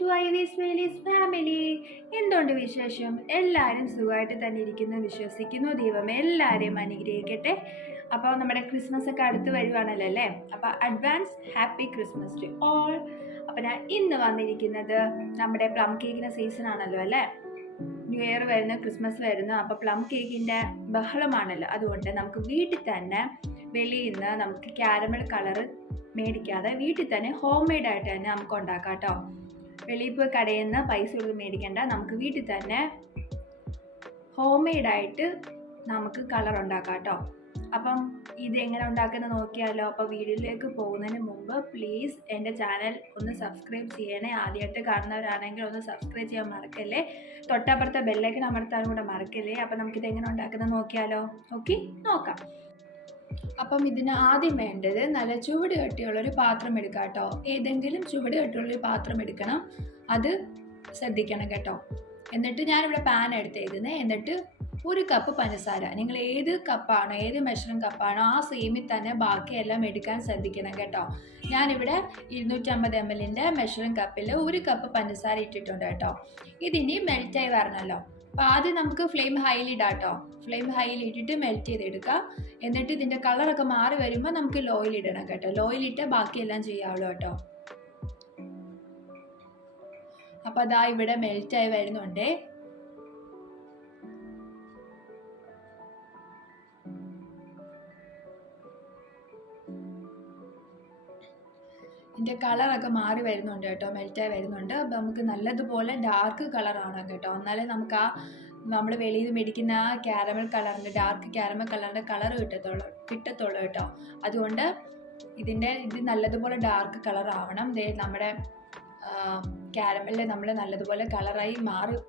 To ഐവീസ് വേലീസ് family. എന്തുകൊണ്ട് വിശേഷം? എല്ലാവരും സുഖമായിട്ട് തന്നെ ഇരിക്കുന്നു വിശ്വസിക്കുന്നു. ദൈവം എല്ലാവരെയും അനുഗ്രഹിക്കട്ടെ. അപ്പോൾ നമ്മുടെ ക്രിസ്മസ് ഒക്കെ അടുത്ത് വരുവാണല്ലോ അല്ലേ? അപ്പോൾ advance happy Christmas to all. അപ്പോൾ ഞാൻ ഇന്ന് വന്നിരിക്കുന്നത് നമ്മുടെ പ്ലം കേക്കിൻ്റെ സീസൺ ആണല്ലോ അല്ലേ? ന്യൂ ഇയർ വരുന്നു, ക്രിസ്മസ് വരുന്നു. അപ്പോൾ പ്ലം കേക്കിൻ്റെ ബഹളമാണല്ലോ. അതുകൊണ്ട് നമുക്ക് വീട്ടിൽ തന്നെ വെളിയിൽ നിന്ന് നമുക്ക് ക്യാരമൽ കളർ മേടിക്കാതെ വീട്ടിൽ തന്നെ ഹോം മെയ്ഡ് ആയിട്ട് തന്നെ നമുക്ക് ഉണ്ടാക്കാം കേട്ടോ. വെളിയിൽ പോയി കടയിൽ നിന്ന് പൈസ കൊടുത്ത് മേടിക്കേണ്ട, നമുക്ക് വീട്ടിൽ തന്നെ ഹോം മെയ്ഡായിട്ട് നമുക്ക് കളർ ഉണ്ടാക്കാം കേട്ടോ. അപ്പം ഇത് എങ്ങനെ ഉണ്ടാക്കുന്നത് നോക്കിയാലോ? അപ്പോൾ വീഡിയോയിലേക്ക് പോകുന്നതിന് മുമ്പ് പ്ലീസ് എൻ്റെ ചാനൽ ഒന്ന് സബ്സ്ക്രൈബ് ചെയ്യണേ. ആദ്യമായിട്ട് കാണുന്നവരാണെങ്കിൽ ഒന്ന് സബ്സ്ക്രൈബ് ചെയ്യാൻ മറക്കല്ലേ. തൊട്ടപ്പുറത്തെ ബെല്ലൈക്കൺ അമർത്താനും കൂടെ മറക്കല്ലേ. അപ്പം നമുക്കിത് എങ്ങനെ ഉണ്ടാക്കുന്നത് നോക്കിയാലോ? ഓക്കെ, നോക്കാം. അപ്പം ഇതിന് ആദ്യം വേണ്ടത് നല്ല ചുവട് കട്ടിയുള്ളൊരു പാത്രം എടുക്കുക കേട്ടോ. ഏതെങ്കിലും ചുവട് കട്ടിയുള്ളൊരു പാത്രം എടുക്കണം, അത് ശ്രദ്ധിക്കണം കേട്ടോ. എന്നിട്ട് ഞാനിവിടെ പാൻ എടുത്തേക്കുന്നത്. എന്നിട്ട് 1 കപ്പ് പഞ്ചസാര, നിങ്ങൾ ഏത് കപ്പാണോ, ഏത് മെഷറിംഗ് കപ്പാണോ ആ സെയിമിൽ തന്നെ ബാക്കിയെല്ലാം എടുക്കാൻ ശ്രദ്ധിക്കണം കേട്ടോ. ഞാനിവിടെ 250 ml മെഷറിംഗ് കപ്പിൽ 1 കപ്പ് പഞ്ചസാര ഇട്ടിട്ടുണ്ട് കേട്ടോ. ഇതിനി മെൽറ്റായി വരണമല്ലോ. അപ്പോൾ ആദ്യം നമുക്ക് ഫ്ലെയിം ഹൈലിടാം കേട്ടോ. ഫ്ലെയിം ഹൈലിട്ടിട്ട് മെൽറ്റ് ചെയ്തെടുക്കാം. എന്നിട്ട് ഇതിൻ്റെ കളറൊക്കെ മാറി വരുമ്പോൾ നമുക്ക് ലോയിലിടണം കേട്ടോ. ലോയിലിട്ട് ബാക്കിയെല്ലാം ചെയ്യാവുള്ളൂ കേട്ടോ. അപ്പോൾ അതാ ഇവിടെ മെൽറ്റായി വരുന്നുണ്ട്. ഇതിൻ്റെ കളറൊക്കെ മാറി വരുന്നുണ്ട് കേട്ടോ, മെൽറ്റായി വരുന്നുണ്ട്. അപ്പോൾ നമുക്ക് നല്ലതുപോലെ ഡാർക്ക് കളറാണ് കേട്ടോ. എന്നാലേ നമുക്ക് ആ നമ്മൾ വെളിയിൽ നിന്ന് മേടിക്കുന്ന ആ ക്യാരമൽ കളറിൻ്റെ, ഡാർക്ക് ക്യാരമൽ കളറിൻ്റെ കളർ കിട്ടത്തുള്ളൂ കേട്ടോ. അതുകൊണ്ട് ഇത് നല്ലതുപോലെ ഡാർക്ക് കളർ ആവണം. നമ്മുടെ ക്യാരമലിൽ നമ്മൾ നല്ലതുപോലെ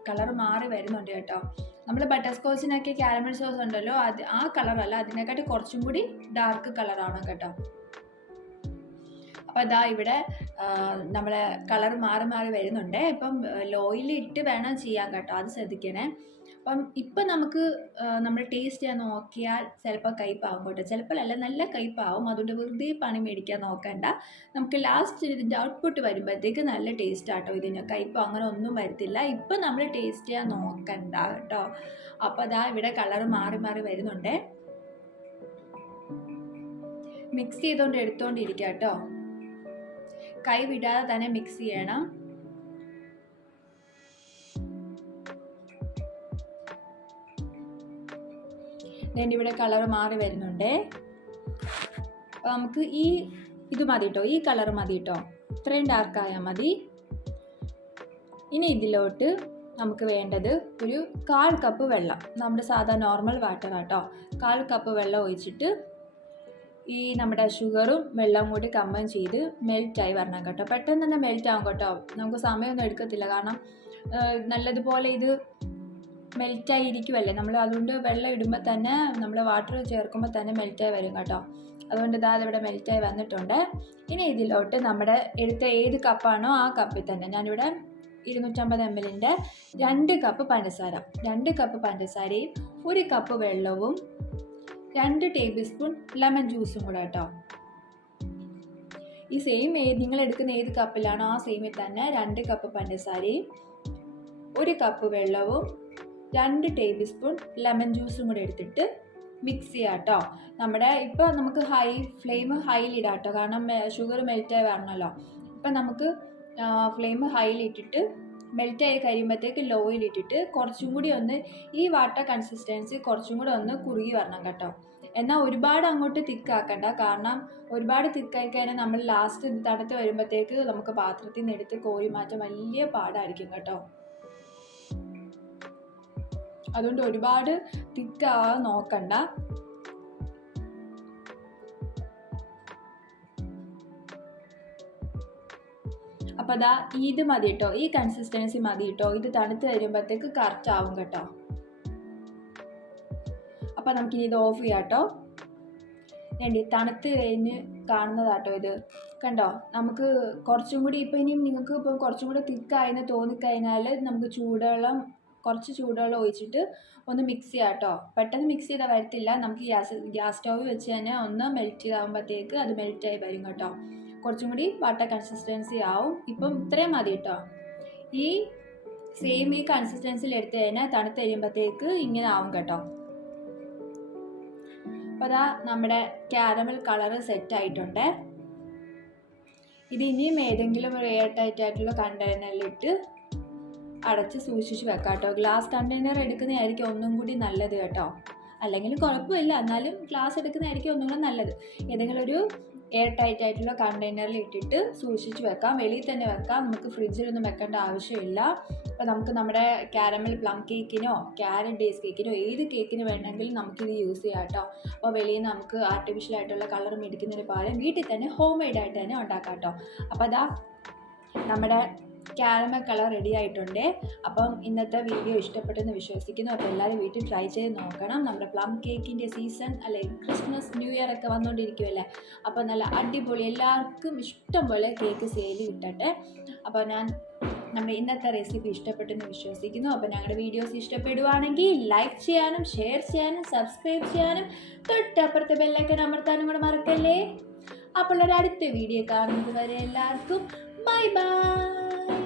കളർ മാറി വരുന്നുണ്ട് കേട്ടോ. നമ്മൾ ബട്ടർ സ്കോച്ചിനൊക്കെ ക്യാരമൽ സോസ് ഉണ്ടല്ലോ, ആ കളറല്ല, അതിനെക്കാട്ടി കുറച്ചും കൂടി ഡാർക്ക് കളറാണ് കേട്ടോ. അപ്പോൾ അതാ ഇവിടെ നമ്മളെ കളർ മാറി വരുന്നുണ്ട്. ഇപ്പം ലോയിലിട്ട് വേണം ചെയ്യാൻ കേട്ടോ, അത് ശ്രദ്ധിക്കണേ. അപ്പം ഇപ്പം നമുക്ക് നമ്മൾ ടേസ്റ്റ് ചെയ്യാൻ നോക്കിയാൽ ചിലപ്പോൾ കയ്പ്പാവും കേട്ടോ, ചിലപ്പോൾ അല്ല നല്ല കയ്പ്പാവും. അതുകൊണ്ട് വെറുതെ പണി മേടിക്കാൻ നോക്കണ്ട. നമുക്ക് ലാസ്റ്റ് ഇതിൻ്റെ ഔട്ട്പുട്ട് വരുമ്പോഴത്തേക്ക് നല്ല ടേസ്റ്റ് ആട്ടോ. ഇതിന് കയ്പ്പോ അങ്ങനെ ഒന്നും വരത്തില്ല. ഇപ്പം നമ്മൾ ടേസ്റ്റ് ചെയ്യാൻ നോക്കണ്ട കേട്ടോ. അപ്പോൾ അതാ ഇവിടെ കളർ മാറി വരുന്നുണ്ട്. മിക്സ് ചെയ്തുകൊണ്ട് എടുത്തോണ്ടിരിക്കുക കേട്ടോ. കൈ വിടാതെ തന്നെ മിക്സ് ചെയ്യണം. ഇവിടെ കളർ മാറി വരുന്നുണ്ട്. അപ്പോൾ നമുക്ക് ഇത് മതി കേട്ടോ, ഈ കളർ മതി കേട്ടോ, ഇത്രയും ഡാർക്കായാൽ മതി. ഇനി ഇതിലോട്ട് നമുക്ക് വേണ്ടത് ഒരു 1/4 കപ്പ് വെള്ളം, നമ്മുടെ സാധാ നോർമൽ വാട്ടർ കേട്ടോ. 1/4 കപ്പ് വെള്ളം ഒഴിച്ചിട്ട് ഈ നമ്മുടെ ഷുഗറും വെള്ളവും കൂടി കമ്പൈൻ ചെയ്ത് മെൽറ്റായി വരണം കേട്ടോ. പെട്ടെന്ന് തന്നെ മെൽറ്റ് ആവും കേട്ടോ, നമുക്ക് സമയമൊന്നും എടുക്കത്തില്ല. കാരണം നല്ലതുപോലെ ഇത് മെൽറ്റായി ഇരിക്കുമല്ലേ നമ്മൾ. അതുകൊണ്ട് വെള്ളം ഇടുമ്പോൾ തന്നെ, നമ്മൾ വാട്ടർ ചേർക്കുമ്പോൾ തന്നെ മെൽറ്റായി വരും കേട്ടോ. അതുകൊണ്ട് ഇതാ ഇവിടെ മെൽറ്റായി വന്നിട്ടുണ്ട്. ഇനി ഇതിലോട്ട് നമ്മുടെ എടുത്ത ഏത് കപ്പാണോ ആ കപ്പിൽ തന്നെ ഞാനിവിടെ 250 ml 2 കപ്പ് പഞ്ചസാര, 2 കപ്പ് പഞ്ചസാരയും 1 കപ്പ് വെള്ളവും 2 ടേബിൾ സ്പൂൺ ലെമൺ ജ്യൂസും കൂടെ കേട്ടോ. ഈ സെയിം നിങ്ങൾ എടുക്കുന്ന ഏത് കപ്പിലാണോ ആ സെയിമിൽ തന്നെ 2 കപ്പ് പഞ്ചസാരയും 1 കപ്പ് വെള്ളവും 2 ടേബിൾ സ്പൂൺ ലെമൺ ജ്യൂസും കൂടെ എടുത്തിട്ട് മിക്സ് ചെയ്യാം കേട്ടോ. ഇപ്പോൾ നമുക്ക് ഫ്ലെയിം ഹൈലിടാം കേട്ടോ, കാരണം ഷുഗർ മെൽറ്റായി വരണമല്ലോ. ഇപ്പം നമുക്ക് ഫ്ലെയിം ഹൈലിട്ടിട്ട് മെൽറ്റായി കഴിയുമ്പോഴത്തേക്ക് ലോയിലിട്ടിട്ട് കുറച്ചും കൂടി ഒന്ന് ഈ വാട്ടർ കൺസിസ്റ്റൻസി കുറച്ചും കൂടി ഒന്ന് കുറുകി വരണം കേട്ടോ. എന്നാൽ ഒരുപാട് അങ്ങോട്ട് തിക്കാക്കണ്ട, കാരണം ഒരുപാട് തിക്കായി കഴിഞ്ഞാൽ നമ്മൾ ലാസ്റ്റ് തണുത്ത് വരുമ്പോഴത്തേക്ക് നമുക്ക് പാത്രത്തിൽ നിന്ന് എടുത്ത് കോരി മാറ്റാൻ വലിയ പാടായിരിക്കും കേട്ടോ. അതുകൊണ്ട് ഒരുപാട് തിക്കാവാൻ നോക്കണ്ട. അപ്പോൾ അതാ ഇത് മതി കേട്ടോ, ഈ കൺസിസ്റ്റൻസി മതി കേട്ടോ. ഇത് തണുത്ത് വരുമ്പോഴത്തേക്ക് കറക്റ്റ് ആവും കേട്ടോ. അപ്പോൾ നമുക്കിനി ഇത് ഓഫ് ചെയ്യാം കേട്ടോ. തണുത്ത് കഴിഞ്ഞ് കാണുന്നതാട്ടോ ഇത്, കണ്ടോ. നമുക്ക് കുറച്ചും കൂടി ഇനിയും നിങ്ങൾക്ക് കുറച്ചും കൂടി തിക്കായെന്ന് തോന്നിക്കഴിഞ്ഞാൽ നമുക്ക് കുറച്ച് ചൂടുവെള്ളം ഒഴിച്ചിട്ട് ഒന്ന് മിക്സ് ചെയ്യാം കേട്ടോ. പെട്ടെന്ന് മിക്സ് ചെയ്താൽ വരത്തില്ല. നമുക്ക് ഗ്യാസ് സ്റ്റൗവ് വെച്ച് തന്നെ ഒന്ന് മെൽറ്റ് ആകുമ്പോഴത്തേക്ക് അത് മെൽറ്റായി വരും കേട്ടോ. കുറച്ചും കൂടി വാട്ടർ കൺസിസ്റ്റൻസി ആവും. ഇപ്പം ഇത്രയും മതി കേട്ടോ. ഈ സെയിം ഈ കൺസിസ്റ്റൻസിൽ എടുത്ത് കഴിഞ്ഞാൽ തണുത്ത് കഴിയുമ്പോഴത്തേക്ക് ഇങ്ങനെ ആവും കേട്ടോ. അപ്പോൾ അതാ നമ്മുടെ ക്യാരമൽ കളറ് സെറ്റായിട്ടുണ്ട്. ഇത് ഇനിയും ഏതെങ്കിലും ഒരു എയർ ടൈറ്റ് ആയിട്ടുള്ള കണ്ടെയ്നറിലിട്ട് അടച്ച് സൂക്ഷിച്ച് വെക്കാം കേട്ടോ. ഗ്ലാസ് കണ്ടെയ്നർ എടുക്കുന്നതായിരിക്കും ഒന്നും കൂടി നല്ലത് കേട്ടോ. അല്ലെങ്കിൽ കുഴപ്പമില്ല, എന്നാലും ഗ്ലാസ് എടുക്കുന്നതായിരിക്കും ഒന്നും കൂടി നല്ലത്. ഏതെങ്കിലും ഒരു എയർ ടൈറ്റ് ആയിട്ടുള്ള കണ്ടെയ്നറിൽ ഇട്ടിട്ട് സൂക്ഷിച്ച് വെക്കാം. വെളിയിൽ തന്നെ വെക്കാം, നമുക്ക് ഫ്രിഡ്ജിലൊന്നും വെക്കേണ്ട ആവശ്യമില്ല. അപ്പോൾ നമുക്ക് നമ്മുടെ ക്യാരമൽ പ്ലം കേക്കിനോ ക്യാരറ്റ് ഡേയ്സ് കേക്കിനോ ഏത് കേക്കിന് വേണമെങ്കിലും നമുക്കിത് യൂസ് ചെയ്യാം കേട്ടോ. അപ്പോൾ വെളിയിൽ നമുക്ക് ആർട്ടിഫിഷ്യൽ ആയിട്ടുള്ള കളർ മേടിക്കുന്നതിന് പകരം വീട്ടിൽ തന്നെ ഹോം മെയ്ഡ് ആയിട്ട് തന്നെ ഉണ്ടാക്കാം കേട്ടോ. അപ്പോൾ അതാ നമ്മുടെ ക്യാരമൽ കളർ റെഡി ആയിട്ടുണ്ട്. അപ്പം ഇന്നത്തെ വീഡിയോ ഇഷ്ടപ്പെട്ടെന്ന് വിശ്വസിക്കുന്നു. അപ്പോൾ എല്ലാവരും വീട്ടിൽ ട്രൈ ചെയ്ത് നോക്കണം. നമ്മുടെ പ്ലം കേക്കിൻ്റെ സീസൺ അല്ലെങ്കിൽ ക്രിസ്മസ് ന്യൂ ഇയർ ഒക്കെ വന്നുകൊണ്ടിരിക്കുമല്ലേ. അപ്പോൾ നല്ല അടിപൊളി എല്ലാവർക്കും ഇഷ്ടം പോലെ കേക്ക് സെയിൽ കിട്ടട്ടെ. അപ്പോൾ നമ്മുടെ ഇന്നത്തെ റെസിപ്പി ഇഷ്ടപ്പെട്ടെന്ന് വിശ്വസിക്കുന്നു. അപ്പോൾ ഞങ്ങളുടെ വീഡിയോസ് ഇഷ്ടപ്പെടുവാണെങ്കിൽ ലൈക്ക് ചെയ്യാനും ഷെയർ ചെയ്യാനും സബ്സ്ക്രൈബ് ചെയ്യാനും തൊട്ടപ്പുറത്തെ ബെല്ലൈക്കൺ അമർത്താനും കൂടെ മറക്കല്ലേ. അപ്പോൾ ഒരു അടുത്ത വീഡിയോ കാണുന്നത് വരെ എല്ലാവർക്കും ബൈ ബൈ.